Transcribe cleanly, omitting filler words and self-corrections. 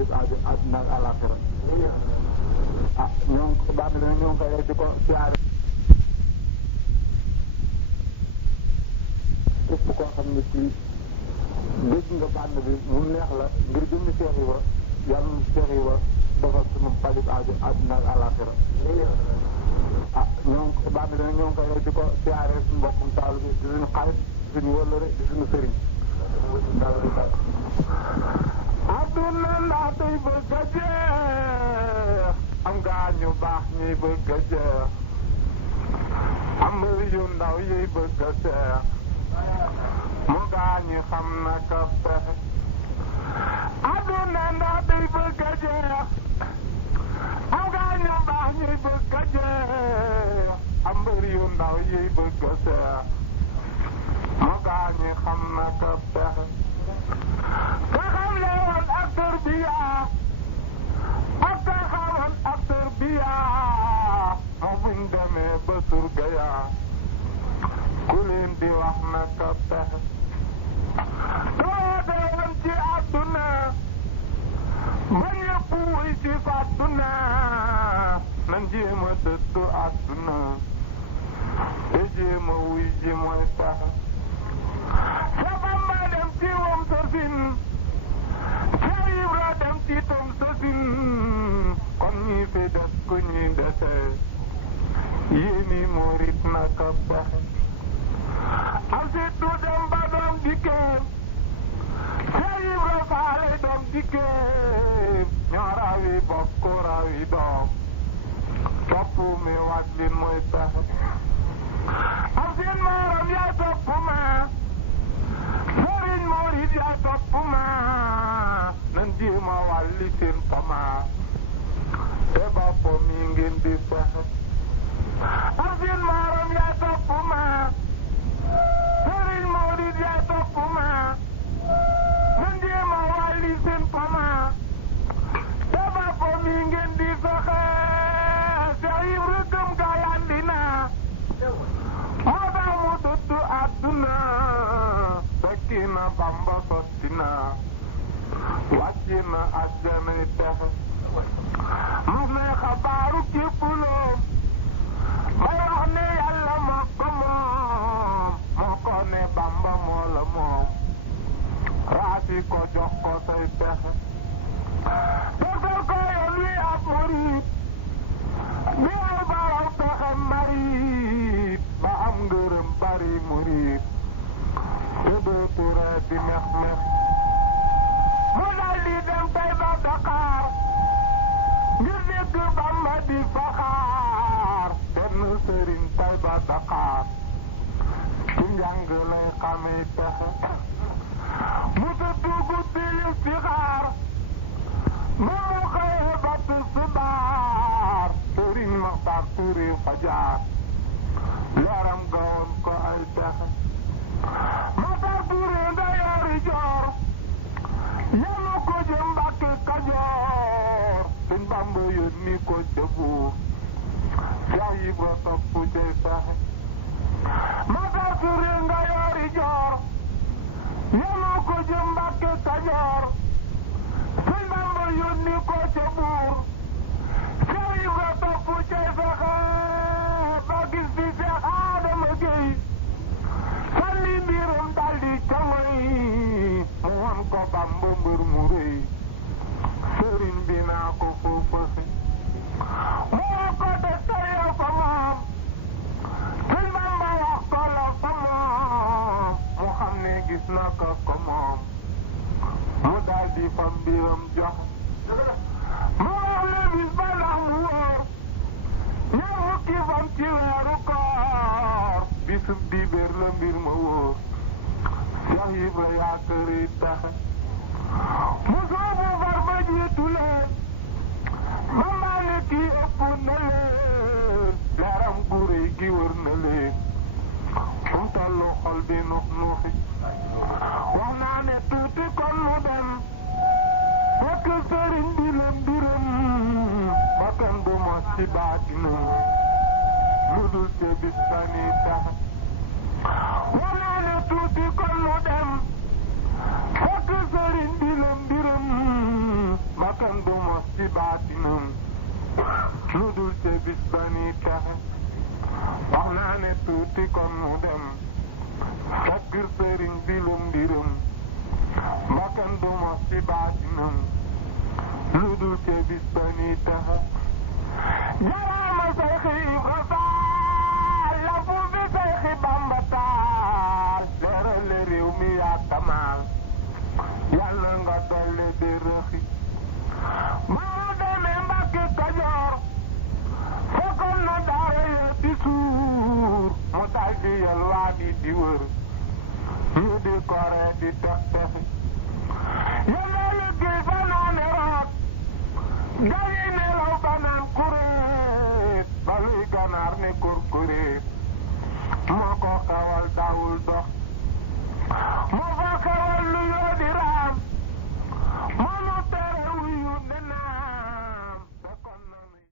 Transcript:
fajub aajo àdduna ak àllaaxira ah ñoo ngi baax na ñoo ngi koy rek di ko siyaare képp koo xam ne ci dégg nga bànn bi mu neex la ngir jëmmi Seex Ibra yàlla na Seex Ibra defal sunu fajub aajo àdduna ak àllaaxira ah ñoo ngi baax na ñoo ngi koy rek di ko siyaare suñu mbokkum taalu bi di suñu xarit di suñu wëllëre di suñu sëriñ àdduna ndax day bëgg a jeex am gaa ñu baax ñuy bëgg a jeex am yu ndaw yiy bëgg a seex mu gaa ñu xam naka pexe àdduna ndax day bëgg a jeex am gaa ñu baax ñuy bëgg a jeex am yu ndaw yiy bëgg a seex mu gaa ñu xam naka pexe ka xam le woon ak tarbiya ak ka xamoon ak tarbiya moo buñ demee ba surga yaa ku leen di wax naka pexe toote woon ci àdduna ba ñëpp wuy ci fàdduna nan jéem a dëddu àdduna te jéem a wuy ji mooy pexe sa Bamba dem ci wam sa sin sa Ibra dem ci tom sa sin kon ñi fi des ku ñi dese yéeni murit naka pexe asitu dem ba doom dikkeen sa Ibra faale doom dikkeen ñoo rawi bokk rawi doom topp mi waaj lin mooy pexe am seen maaram yaay topp ma sëriñ murit yaay topp ma nan jéem a wàlli seen pama te boppam yi ngeen di pexe am seen maaram yaay topp ma sëriñ murit yaay topp ma nan jéem a wàlli seen pama te boppam yi ngeen di fexe Seex Ibra gëm gaa yandina moo tax mu dëddu àdduna fekki na Bamba sotti na wàcci na àjjanay texe mu ne xabaaru képp loo bay wax ne yàlla moo ko moom moo ko ne Bamba moo la moom raasi ko jox ko say pexe defal ko yoon wi ab murit bi aw ba aw pexe marit ba am ngërëm bari murit te dootu ree di mex mex mu dal di dem tey ba Dakar ngir dégg Bamba di faxaar benn sëriñ tey ba Dakar ci njàng lay xamee pexe mu tëdd guddi listixaar ba mu xëyee ba tisbaar sëriñ Maxtaar Tuuri fajar leeram gawoon ko ay pexe Maxtaar Tuuri ndayoori joor yàlla ko jëm Mbàkke Kajoor Sëñ Bamba yónni ko ca Buur Seex Ibra topp cay pexe Maxtaar Tuuri ndayoori joor yàlla ko jëm Mbàkke Kajoor Sëñ Bamba yónni ko ca Buur Seex Ibra topp cay fexe ba gis fi Seex Adama Gey sànni mbiram daldi ca moy mu wan ko Bamba mbër mu rëy sëriñ bi naa ko foofasi mu wax ko te yow fa moom Sëñ Bamba wax ko la fa moom mu xam ne gis na ko moom mu daldi fa mbiram jox mu wax le bis ba ndax mu wóor ñaar fukki fan ci weeru koor bisub dibéer la mbir ma wóor Seex Ibra yaa këri taxe mu soobu far ba jiitu leen Bamba ne kii ëpp na leen leeram gu rëy gi wër na leen fu mu tollu xol bi nux nuxi wax naa ne tuuti kon mu dem fekk sëriñ bi la mbiram bakkan du mos ci baatinam lu dul te bis bani taxe wax naa ne tuuti kon mu dem fekk sëriñ bi la mbiram lu dul ca bis ba ni taxe wax naa ne tuuti kon mu dem fekk sëriñ bi lum diram bakkan du mos ci baatinam lu dul ca bis ba ni taxe jaraama say xiif xasaal la fu bi say xi Bamba taal leerale réew mi yaa kamaal yàlla nga dolli di rëxi ba mu demee Mbàkke Kajoor fekkoon na daara ya di suur mu dal di yalwaani di wër ñu di kore di tex texi yendoo liggéey fa naane root gayi nelaw ba naan kuréet ba luy ganaar ne kurkuréet moo ko xewal daawul doon